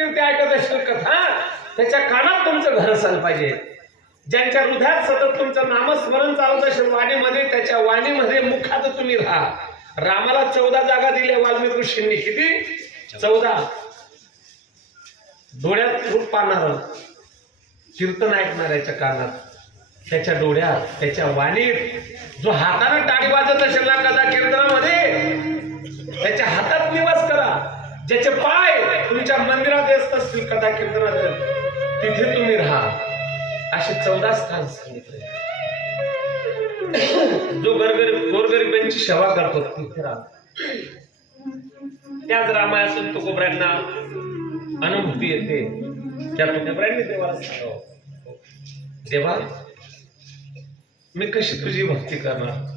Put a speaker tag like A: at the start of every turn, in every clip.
A: कीर्ती ऐकत असेल कथा त्याच्या कानात तुमचं घर असायला पाहिजे. ज्यांच्या हृदयात सतत तुमचं नामस्मरण चालत असेल वाणीमध्ये त्याच्या वाणीमध्ये मुखात तुम्ही राहा. रामाला चौदा जागा दिल्या वाल्मिक ऋषींनी. किती? चौदा. डोळ्यात रूप पाहणार कीर्तन ऐकणाऱ्याच्या कानात त्याच्या डोळ्यात त्याच्या वाणीत जो हाताने टाळी वाजत असेल ना कदा कीर्तनामध्ये त्याच्या हातात निवास ज्याचे पाय तुमच्या मंदिरात येत असतील कथा कीर्तनात तिथे तुम्ही राहा. असे चौदा स्थान सांगितले. जो गरगरीब गोरगरिबांची सेवा करतो तिथे राहा. त्याच रामायातून तुकोबऱ्यांना अनुभूती येते. त्या तुकोबऱ्यांनी देवाला सांगावं. देवा मी कशी तुझी भक्ती करणार?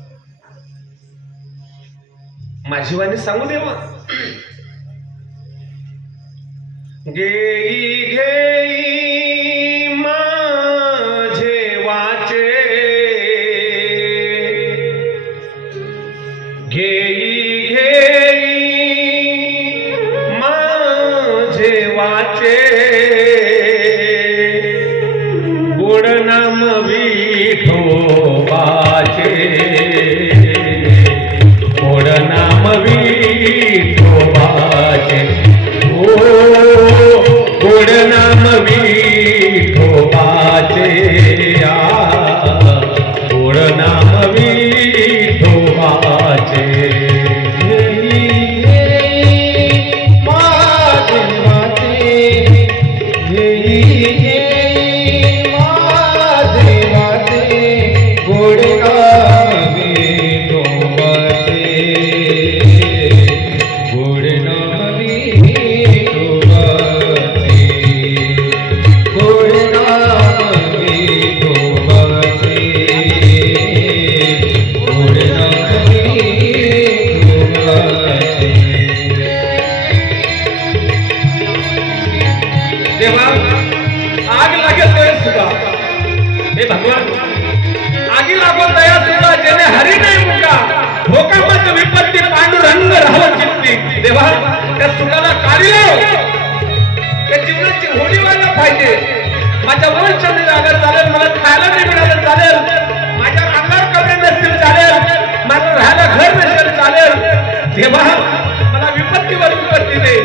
A: माझी वाणी सांगू देवा. যেই ঘেই सुखाला या जीवनाची होडी व्हायला पाहिजे. माझ्या वंश निघालं चालेल मला खायला नाही मिळालं चालेल. माझ्या अंगावर कपडे नसतील चालेल. माझं राहायला घर नसेल चालेल. देवा मला विपत्तीवर विपत्ती दे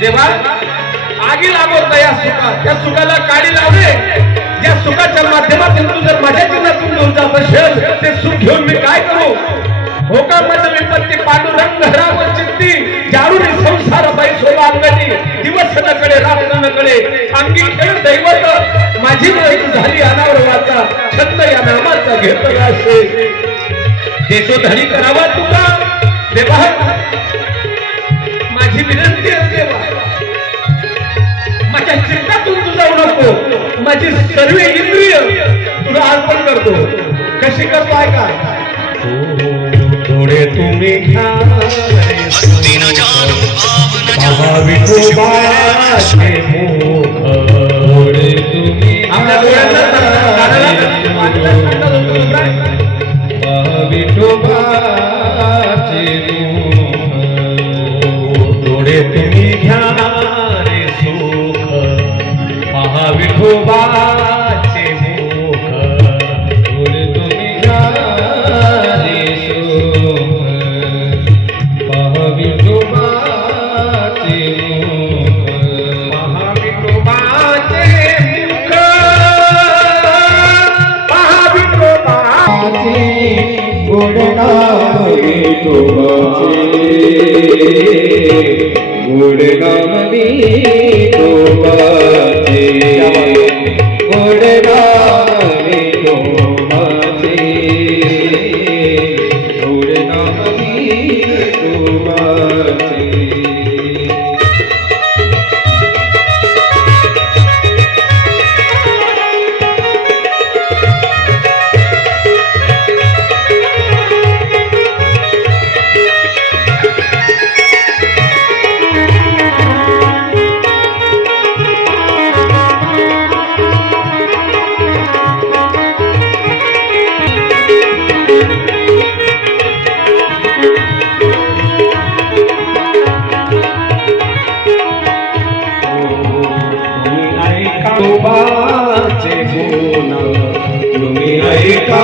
A: देवा आगी लागवता या सुखा त्या सुखाला काडी लावले या सुखाच्या माध्यमातून तू जर माझ्या जीवनातून घेऊन जात असेल ते सुख घेऊन मी काय करू? हो का माझं विपत्ती पांडुरंग घरावर चित्ती? जारुनी संसार बाई सोबा अंगणी दिवस नकडे रात्र नकडे अंगी खेळ दैवत. माझी माहिती झाली अनावर वाचा छंद या नामाचा घेत असे. देतो धनी करावा तुला. देवा. माझी विनंती आहे देवा. माझ्या चित्तातून तू जाऊ नको. माझी सर्व इंद्रिय तुला अर्पण करतो. कशी करतो ऐका थोडे तुम्ही घ्या.
B: विठोबा न
A: तुम्ही. विठोबाचे
C: गुण तुम्ही ऐका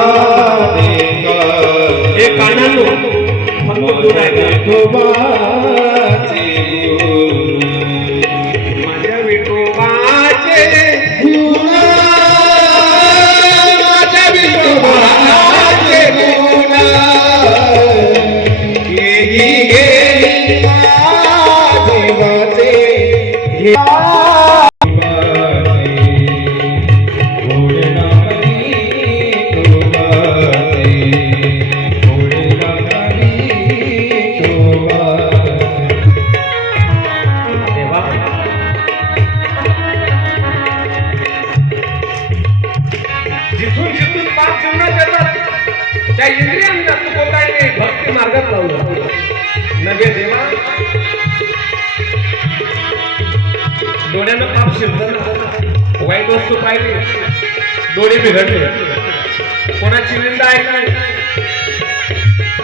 A: हे कानालो फक्त. शिरतं वाईट वस्तू पाहिली. डोळे बिघडले. कोणाची निंदा ऐकली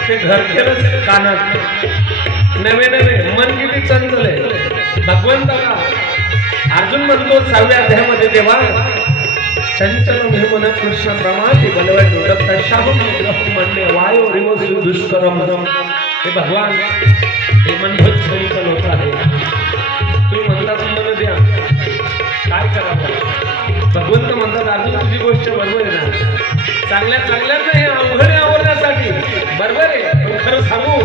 A: ते घर केलंच कानात. नवे नवे मन किती चंचल. आहे भगवंताला अर्जुन म्हणतो सहाव्या अध्यायामध्ये देवा चंचल मे मन कृष्ण प्रमाण बलवट डोडक शाहू म्हणले वायो रिवो दुष्करम हे भगवान हे मन बहुत चंचल होत आहे काय करावं भगवंत म्हणतात अर्जुन तुझी गोष्ट बरोबर आहे ना. चांगल्या चांगल्याच नाही अवघड आवडण्यासाठी बरोबर आहे पण खरं सांगू?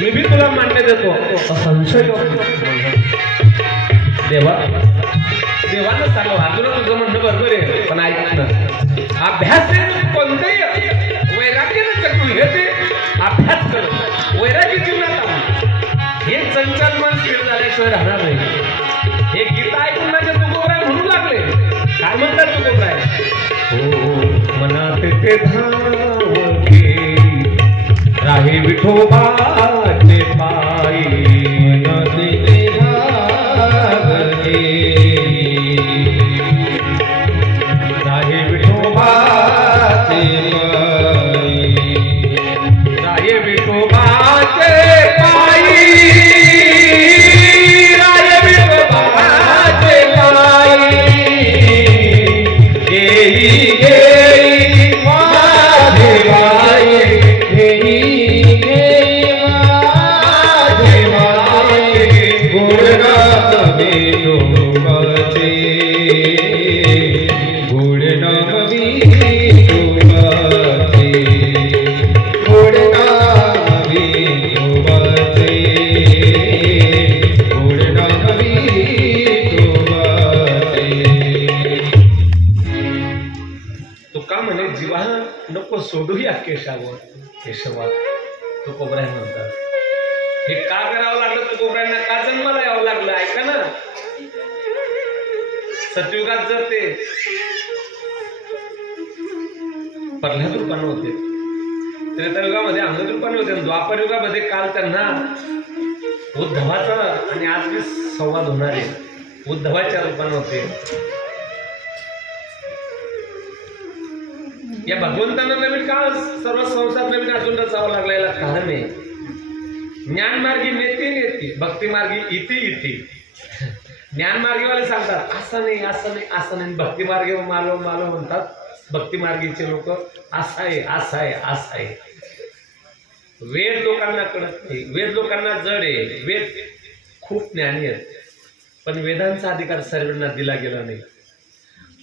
A: मी बी तुला मान्य देतो. संशय देवा देवानं सांगा अर्जुन तुझं म्हणणं बरोबर आहे पण ऐक ना. अभ्यास आहे कोणतेही. वैराग्यानं चक्रू हे ते अभ्यास कर. वैराग्य जीवनात आण. हे मन स्थिर झाल्याशिवाय राहणार नाही हे गीत ऐकून माझे तुकोबराय म्हणू लागले काय म्हणतात तुकोबराय हो, हो मनात ते धावते राहे विठोबा प्रल्हाद रूपानं होते. त्रेतायुगामध्ये अंगद रूपाने होते. आणि द्वापर युगामध्ये काल त्यांना उद्धवाचा आणि आज मी संवाद होणार आहे. उद्धवाच्या रूपाने होते. या भगवंतांना नवीन काळ सर्व संसार नवीन अजून रचावा लागला याला कारण आहे? ज्ञान मार्गी नेती नेती भक्ती मार्गी इति इति. ज्ञान मार्गीवाले सांगतात असं नाही असं नाही असं नाही. भक्ती मार्गे मालव म्हणतात भक्ती मार्गीचे लोक असं आहे असं आहे असं आहे. वेद लोकांना कळत नाही. वेद लोकांना जड आहे. वेद खूप ज्ञानी आहेत. पण वेदांचा अधिकार सर्वांना दिला गेला नाही.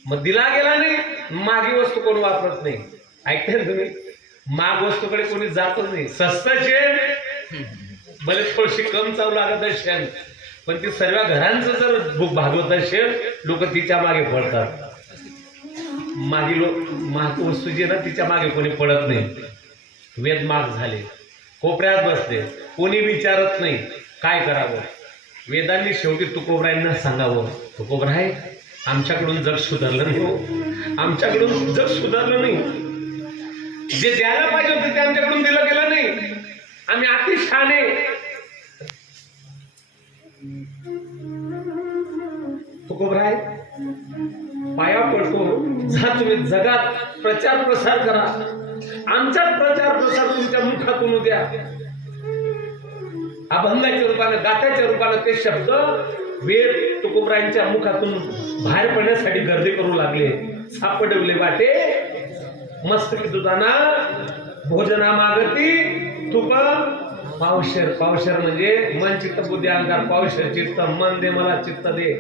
A: मग दिला गेला नाही मागी वस्तू कोण वापरत नाही. ऐकताय ना तुम्ही? माग वस्तूकडे कोणी जातच नाही. सस्ताचे भले थोडीशी कम चालू लागत असेल पण ती सर्व घरांचं जर भागवत असेल लोक तिच्यामागे पडतात मागे लोक महाग वस्तू जी ना तिच्यामागे कोणी पडत नाही. वेद माग झाले. कोपऱ्यात बसले. कोणी विचारत नाही काय करावं? वेदांनी शेवटी तुकोबरायांना सांगावं तुकोबराय आमच्याकडून जग सुधारलं नाही हो. आमच्याकडून जग सुधारलं नाही. जे द्यायला पाहिजे होते ते आमच्याकडून दिलं गेलं नाही. आम्ही अति शहाणे तुकोबराय पाया पडतो. जा तुम्ही जगात प्रचार प्रसार करा. आमचा प्रचार प्रसार तुमच्या मुखातून उद्या. अभंगाच्या रूपानं गात्याच्या रूपानं ते शब्द वेद तुकोबरायांच्या मुखातून बाहेर पडण्यासाठी गर्दी करू लागले. सापडवले वाटे. मस्त दुधाना भोजना मागती तुक पावशर. पावशर म्हणजे मन चित्त बुद्धी अंगार पावशर चित्त मन दे मला चित्त दे.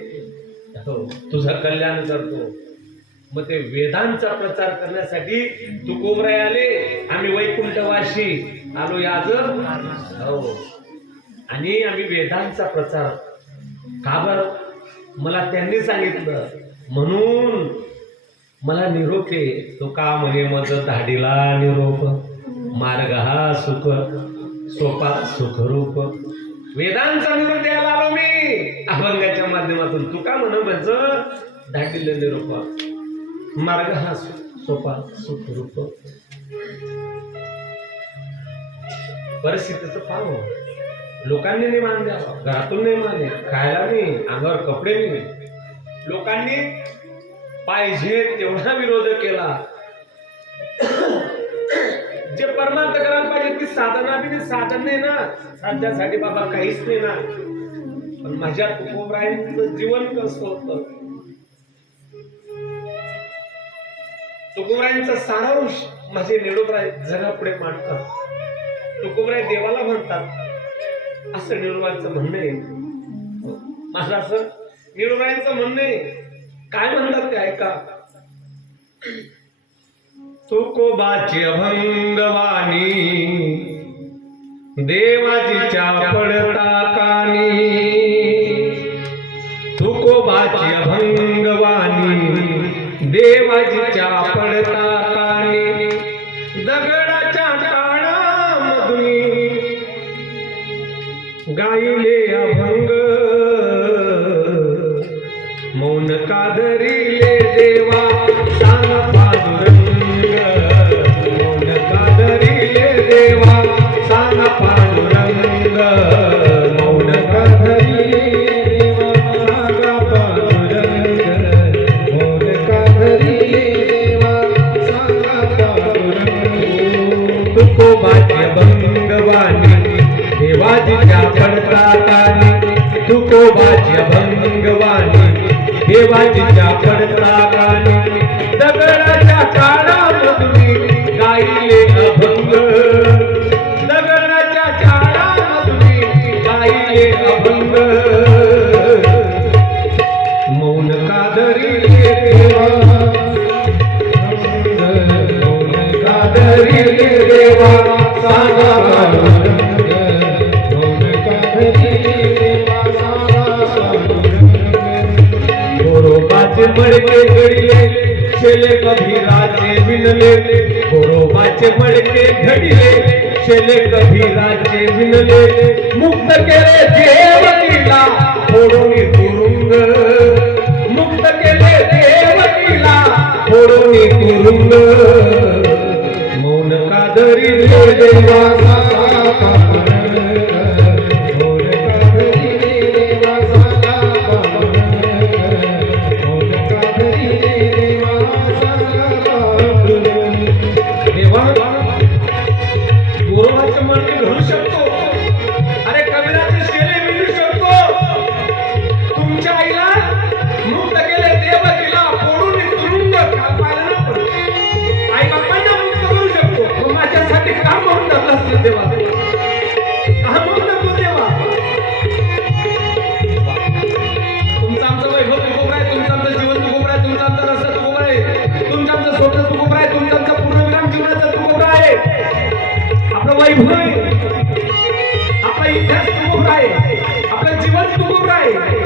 A: हो तुझं कल्याण करतो. मग ते वेदांचा प्रचार करण्यासाठी तुकोबराय आले. आम्ही वैकुंठवाशी आलो याज हो. आणि आम्ही वेदांचा प्रचार. का बरं? मला त्यांनी सांगितलं. म्हणून मला निरोपे तो का म्हणे? मज धाडीला निरोप. मार्ग हा सुख सोपा सुखरूप. वेदांचा निरोप द्यायला आलो मी. अभंगाच्या माध्यमातून. तू का म्हण म्हणजे धाडीला निरोप? मार्ग हा सोपा सुखरूप परिस्थितीचं पाहू लोकांनी नाही मान द्यावा घरातून नाही माने खायला नाही अंगावर कपडे नाही. लोकांनी पाहिजे तेवढा विरोध केला. जे परमार्थ करायला पाहिजे ती साधना बी साधन नाही ना. साध्यासाठी बाबा काहीच नाही ना. पण माझ्या तुकोबरायांचं जीवन कसं होतं? तुकोबरायांचा सारांश माझे निरोपराय जगापुढे मांडतात. तुकोबराय देवाला म्हणतात असं निरोबांचं म्हणणं आहे. माझं असं निरोबांचं म्हणणं आहे. काय म्हणतात ते ऐका. तुकोबाची अभंगवाणी देवाची चापडता कानी तुकोबाची अभंग देवाजीच्या पडता कानी दगडाच्या काळामधून गायले अभंग. मौन कादरिले देवा मडके घडिले शेले कबीराचे विनले गोरोबाचे मडके घडिले शेले कबीराचे विनले मुक्त केले देवकीला फोडून तुरुंग. मुक्त केले देवकीला फोडून तुरुंग. आपलं जीवन तुकोबर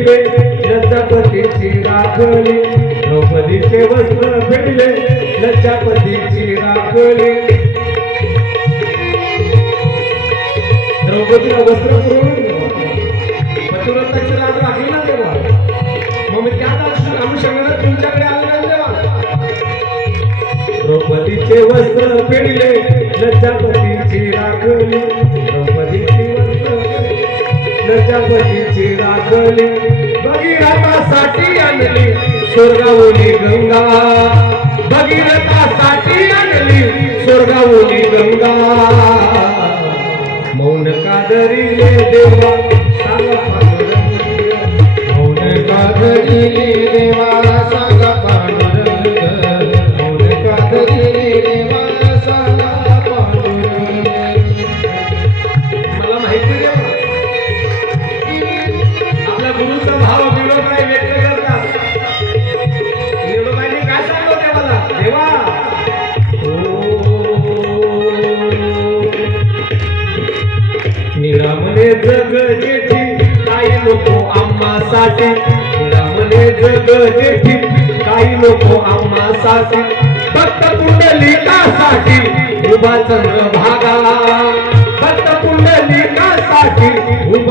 A: द्रौपदीचे वस्त्र लज्जापतीची राखली द्रौपदीचे वस्त्र फेडले लज्जापतीची राखली द्रौपदीला वस्त्र पुरवून पतिव्रताची राग राखली ना तेव्हा. मग मी त्याच अनुषंगाने तुमच्याकडे आलो ना तेव्हा. द्रौपदीचे वस्त्र फेडले लज्जापतीची राखली द्रौपदीची वस्त्र लज्जापतीची राखली भगीरथासाठी आणली स्वर्गावली गंगा. भगीरथासाठी आणली स्वर्गावली गंगा. मौन कादरीले देवा सांग मौन कादरीले देवा पुंडलिकासाठी उभा चंद्र भागा. भक्त पुंडलिकासाठी उभा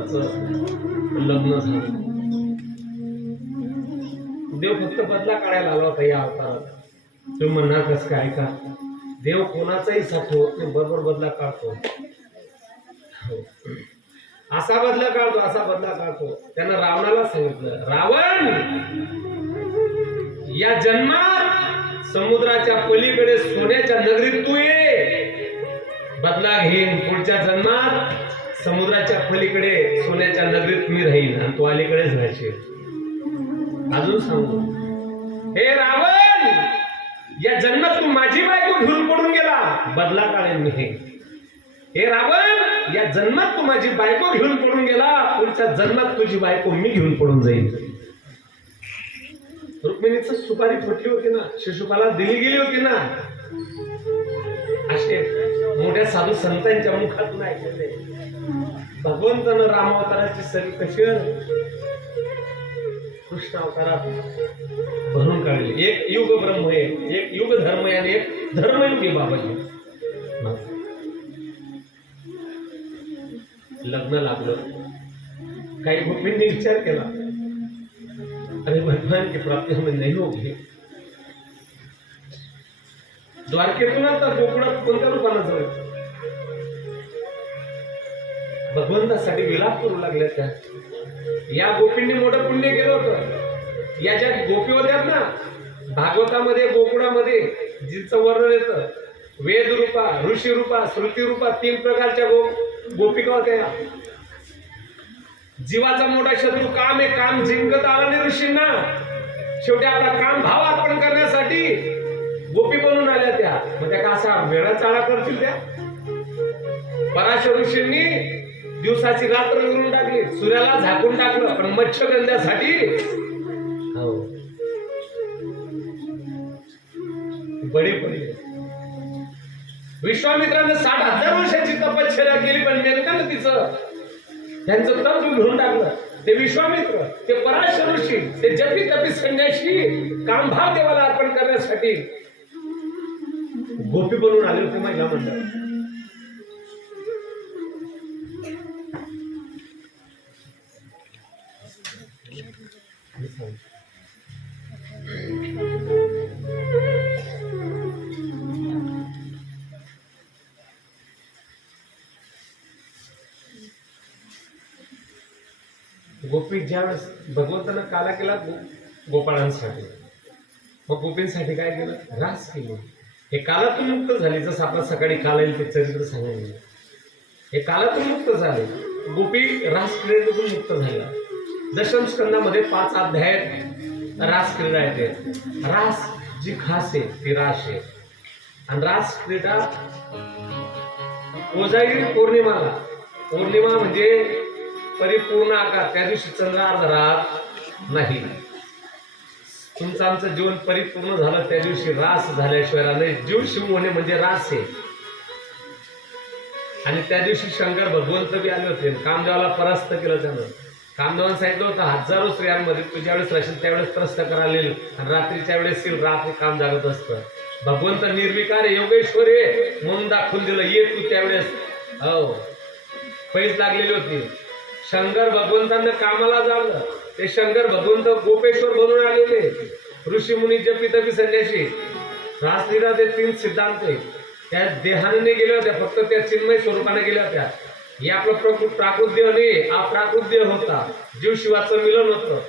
A: त्याचं लग्न झालं. देव फक्त बदला काढायला आला होता या अवतारात. तुम्ही म्हणणार कस काय का देव कोणाचाही साठो ते बरोबर बदला काढतो. असा बदला काढतो असा बदला काढतो. त्यानं रावणाला सांगितलं रावण या जन्मात समुद्राच्या पलीकडे सोन्याच्या नगरीत तू ये. बदला घेईन. पुढच्या जन्मात समुद्राच्या पलीकडे सोन्याच्या नगरीत मी राहीन आणि तू अलीकडेच राहशील. अजून सांगू. हे रावण या जन्मात तू माझी बायको घेऊन पडून गेला. बदला काढेन मी हे. रावण या जन्मात तू माझी बायको घेऊन पडून गेला. पुढच्या जन्मात तुझी बायको मी घेऊन पडून जाईल रुक्मिणीच सुपारी फुटली होती ना? शिशुपाला दिली गेली होती ना? असे मोठ्या साधू संतांच्या मुखातून ऐकले. भगवंतानं रामावताराची सरी कशी कृष्ण अवतारात भरून काढली. एक युग ब्रह्म आहे. एक युग धर्म आहे आणि एक धर्मयुग आहे. बाबाजी लग्न लागलं. काही गोपींनी विचार केला. अरे भगवान की प्राप्ती हमें नहीं होगी. द्वारकेतूनच तर गोकुळात कोणत्या रूपानं जाऊ भगवंतासाठी विलाप करू लागल्या त्या. या गोपींनी मोठं पुण्य केलं होतं. या ज्या गोपी होत्या ना भागवतामध्ये गोकुळामध्ये जिचं वर्णन येतं वेद रूपा ऋषी रूपा श्रुती रूपा तीन प्रकारच्या गो गोपिका होत्या जीवाचा मोठा शत्रू काम आहे काम जिंकत आला नाही ऋषींना. शेवटी आपला काम भाव अर्पण करण्यासाठी गोपी बनून आल्या त्या. मग त्या का असा वेळा चाळा करतील त्या? पराशर ऋषींनी दिवसाची रात्र करून टाकली. सूर्याला झाकून टाकलं पण मच्छगंध्यासाठी हो. बळी पडली. विश्वामित्रानं साठ हजार वर्षाची तपश्चर्या केली पण नेमकं तिचं? त्यांचं तप घेऊन टाकलं. ते विश्वामित्र ते पराशर ऋषी ते जपी तपी संन्याशी कामभाव देवाला अर्पण करण्यासाठी गोपी बनवून आले होते महिला मंडळ. गोपी ज्यावेळेस भगवंतानं काला केला गो गोपाळांसाठी. मग गोपींसाठी काय केलं? रास केलं. हे कालातून मुक्त झाले जसं आपण सकाळी काला येईल ते चरित्र सांगितलं. हे कालातून मुक्त झाले. गोपी रासक्रीडेतून मुक्त झाला. दशमस्कंदामध्ये पाच अध्याय रास क्रीडा येते. रास जी खास आहे ती रास आहे. आणि रास क्रीडा कोजागिरी पौर्णिमाला. पौर्णिमा म्हणजे परिपूर्ण आकार. त्या दिवशी चंद्र अर्ध नाही. तुमचं आमचं जीवन परिपूर्ण झालं त्या दिवशी रास झाल्याशिवाय राहणे जीव शिव होणे म्हणजे रास आहे. आणि त्या दिवशी शंकर भगवंत बी आले होते. कामदेवाला परास्त केलं त्यानं. कामदेवान सांगितलं होतं हजारो स्त्रियांमध्ये तू ज्यावेळेस राशील त्यावेळेस त्रस्त करायला आणि रात्रीच्या वेळेस रात्री काम जागत असतं. भगवंत निर्विकार योगेश्वर ये म्हणून दाखवून दिलं ये तू त्यावेळेस. हो. पैस लागलेली होती. शंकर भगवंतांना कामाला जावलं. ते शंकर भगवंत गोपेश्वर बनून आलेले. ऋषी मुनी जपी तपी संन्याशी रासलीला ते तीन सिद्धांत आहे त्या देहाने गेल्या होत्या फक्त त्या चिन्मय स्वरूपाने गेल्या होत्या. हे आपलं प्रकृत प्राकृत्य नाही हा होता. जीव शिवाचं मिलन होत.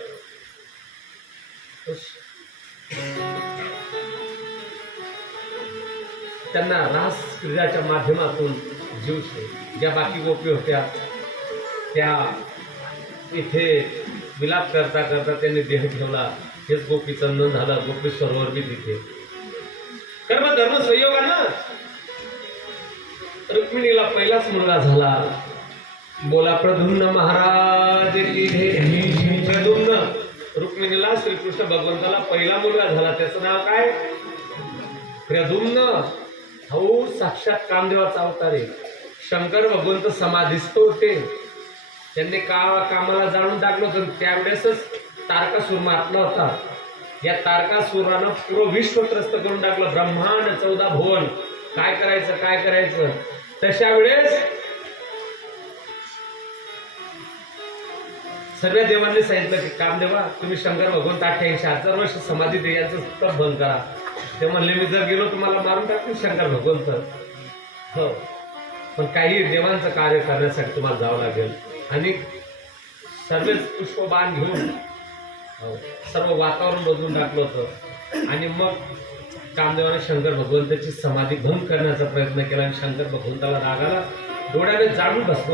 A: त्यांना रास क्रीडाच्या माध्यमातून जीव ज्या बाकी गोपी होत्या त्या इथे विलाप करता करता त्यांनी देह ठेवला. हेच गोपी चंदन झालं. गोपी सरोवर बी तिथे. कर्म धर्म संयोगानं रुक्मिणीला पहिलाच मुलगा झाला. बोला प्रद्युम्न महाराज की प्रद्युम्न. रुक्मिणीला श्रीकृष्ण भगवंताला पहिला मुलगा झाला. त्याचं नाव काय? प्रद्युम्न. हो साक्षात कामदेवाचा अवतार आहे. शंकर भगवंत समाधिस्थ होते. त्यांनी का कामाला जाणून टाकलं होतं. त्यावेळेसच तारकासूर मारला होता. या तारकासुरानं पूर्ण विश्व त्रस्त करून टाकलं. ब्रह्मांड चौदा भुवन. काय करायचं काय करायचं? तशा वेळेस सगळ्या देवांनी सांगितलं की कामदेवा तुम्ही शंकर भगवंत अठ्ठ्याऐंशी हजार वर्ष समाधी दे यांचं तप बंद करा. ते म्हणले मी जर गेलो तुम्हाला मारून टाकतील शंकर भगवंत. हो. पण काही देवांचं कार्य करण्यासाठी तुम्हाला जावं लागेल. आणि सर्वच पुष्पबाण घेऊन हो, सर्व वातावरण बदलून टाकलं होतं. आणि मग कामदेवाने शंकर भगवंताची समाधी भंग करण्याचा प्रयत्न केला आणि शंकर भगवंताला रागाला डोळ्याने जाणून बसलो.